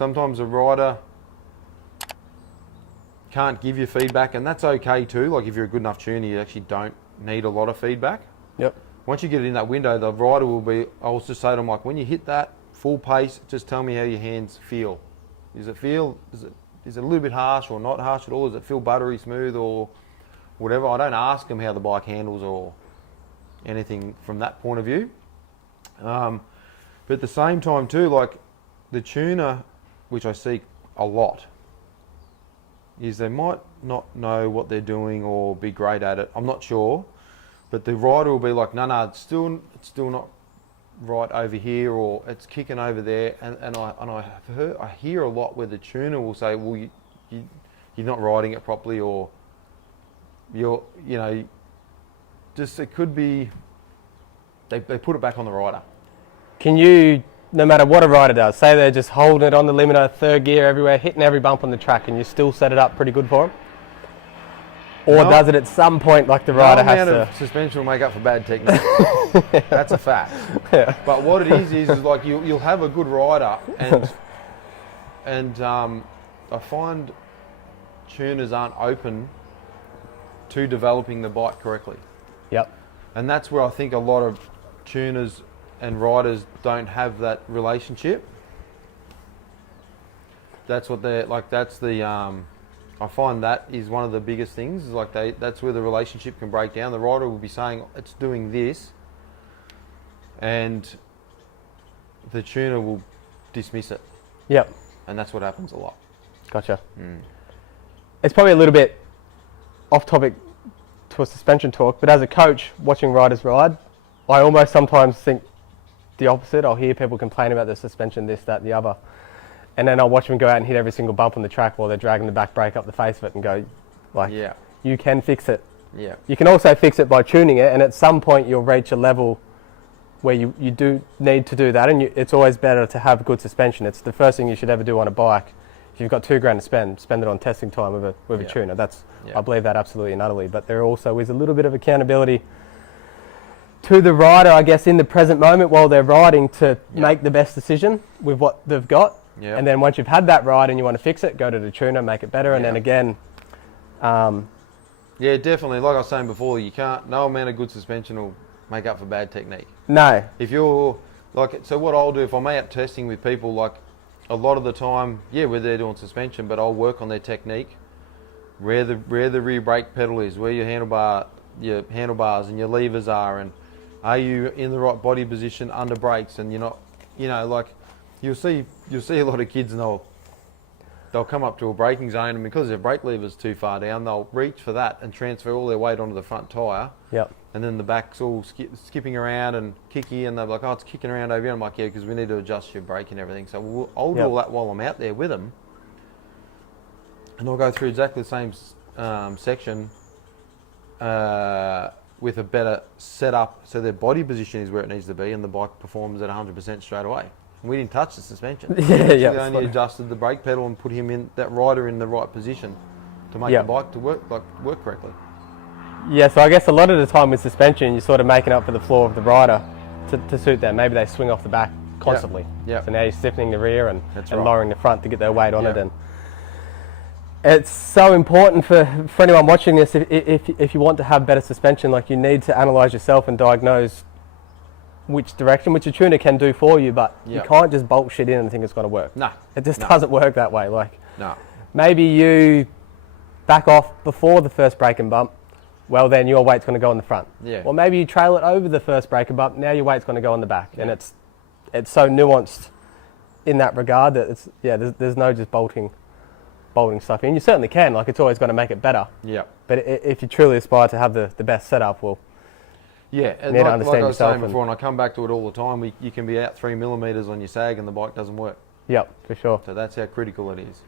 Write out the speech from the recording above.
sometimes a rider can't give you feedback, and that's okay too. Like if you're a good enough tuner, you actually don't need a lot of feedback. Yep. Once you get it in that window, the rider will be, I'll just say to them, like, when you hit that full pace, just tell me how your hands feel. Is it a little bit harsh or not harsh at all? Does it feel buttery smooth or whatever? I don't ask them how the bike handles or anything from that point of view. But at the same time too, like the tuner, which I see a lot, is they might not know what they're doing or be great at it. I'm not sure, but the rider will be like, no, it's still not right over here, or it's kicking over there. And I hear a lot where the tuner will say, well, you're not riding it properly, or it could be they put it back on the rider. Can you, no matter what a rider does, say they're just holding it on the limiter, third gear everywhere, hitting every bump on the track, and you still set it up pretty good for them? Or does it at some point, like the rider has to... No amount of suspension will make up for bad technique. That's a fact. Yeah. But what it is like you'll have a good rider, and I find tuners aren't open to developing the bike correctly. Yep. And that's where I think a lot of tuners and riders don't have that relationship. That's what they're like. That's the I find that is one of the biggest things. Is like that's where the relationship can break down. The rider will be saying it's doing this, and the tuner will dismiss it. Yep. And that's what happens a lot. Gotcha. It's probably a little bit off topic to a suspension talk, but as a coach watching riders ride, I almost sometimes think the opposite. I'll hear people complain about the suspension, this, that, the other, and then I'll watch them go out and hit every single bump on the track while they're dragging the back brake up the face of it and go, like, yeah, you can fix it. Yeah. You can also fix it by tuning it, and at some point you'll reach a level where you do need to do that, and it's always better to have good suspension. It's the first thing you should ever do on a bike. If you've got $2,000 to spend it on testing time with a tuner. I believe that absolutely and utterly. But there also is a little bit of accountability to the rider, I guess, in the present moment while they're riding to make the best decision with what they've got. Yep. And then once you've had that ride and you want to fix it, go to the tuner, make it better, and then again. Yeah, definitely. Like I was saying before, no amount of good suspension will make up for bad technique. No. If you're like, so what I'll do if I'm out testing with people, like a lot of the time, we're there doing suspension, but I'll work on their technique, where the rear brake pedal is, where your handlebars and your levers are, and are you in the right body position under brakes, and you're not, like you'll see a lot of kids and they'll come up to a braking zone, and because their brake lever's too far down, they'll reach for that and transfer all their weight onto the front tyre. Yep. And then the back's all skipping around and kicky, and they're like, oh, it's kicking around over here. I'm like, yeah, because we need to adjust your brake and everything. So I'll do all that while I'm out there with them. And I'll go through exactly the same section with a better setup, so their body position is where it needs to be, and the bike performs at 100% straight away. We didn't touch the suspension. We only adjusted the brake pedal and put that rider in the right position to make the bike to work correctly. Yeah, so I guess a lot of the time with suspension, you're sort of making up for the flaw of the rider to suit them. Maybe they swing off the back constantly. Yep. So now you're stiffening the rear and lowering the front to get their weight on it. And it's so important for anyone watching this, if you want to have better suspension, like you need to analyse yourself and diagnose which direction, which a tuner can do for you, but you can't just bolt shit in and think it's going to work. No. It just doesn't work that way. Maybe you back off before the first braking bump, well then your weight's going to go on the front. Yeah. Or maybe you trail it over the first braking bump, now your weight's going to go on the back. Yeah. And it's so nuanced in that regard that there's no just bolting stuff in. You certainly can, like it's always going to make it better. Yeah. But if you truly aspire to have the best setup, well, and like I was saying before, and I come back to it all the time, you can be out 3 millimeters on your sag and the bike doesn't work. Yep, for sure. So that's how critical it is.